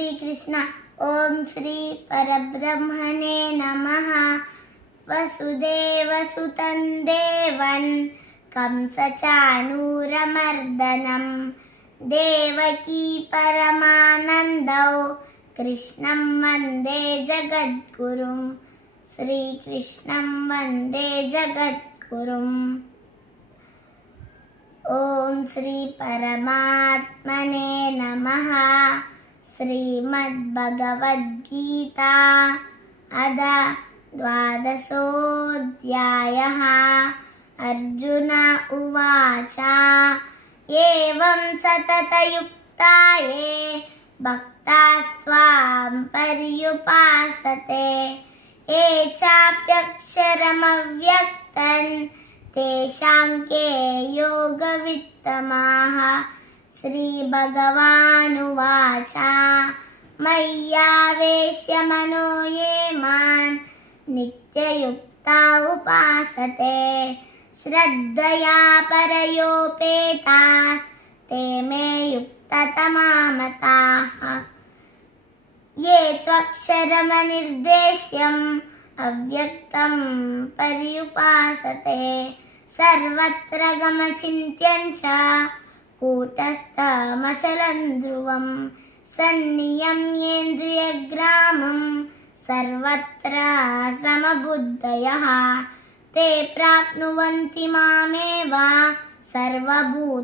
श्रीकृष्ण। ॐ श्री परब्रह्मणे नमः। वसुदेवसुतं देवं कंसचाणूरमर्दनं देवकी परमानन्दौ कृष्णं वन्दे जगद्गुरुं। श्रीकृष्णं वन्दे जगद्गुरुम्। ॐ श्री परमात्मने नमः। श्रीमद्भगवद्गीता अथ 12. अर्जुन उवाच एवं सततयुक्ता ये भक्तास्त्वां पर्युपासते ये चाप्यक्षरमव्यक्तं तेषां के योगवित्तमाः। श्रीभगवानुवाच मय्यावेश्य मनो ये मां नित्ययुक्ता उपासते श्रद्धया परयोपेतास् ते मे युक्ततमा मताः। ये त्वक्षरमनिर्देश्यम् अव्यक्तं पर्युपासते सर्वत्र गमचिन्त्यं च कूटस्थमचलं ध्रुवं सन्नियम्येन्द्रियग्रामं सर्वत्र समबुद्धयः ते प्राप्नुवन्ति मामेव सर्वभूतानां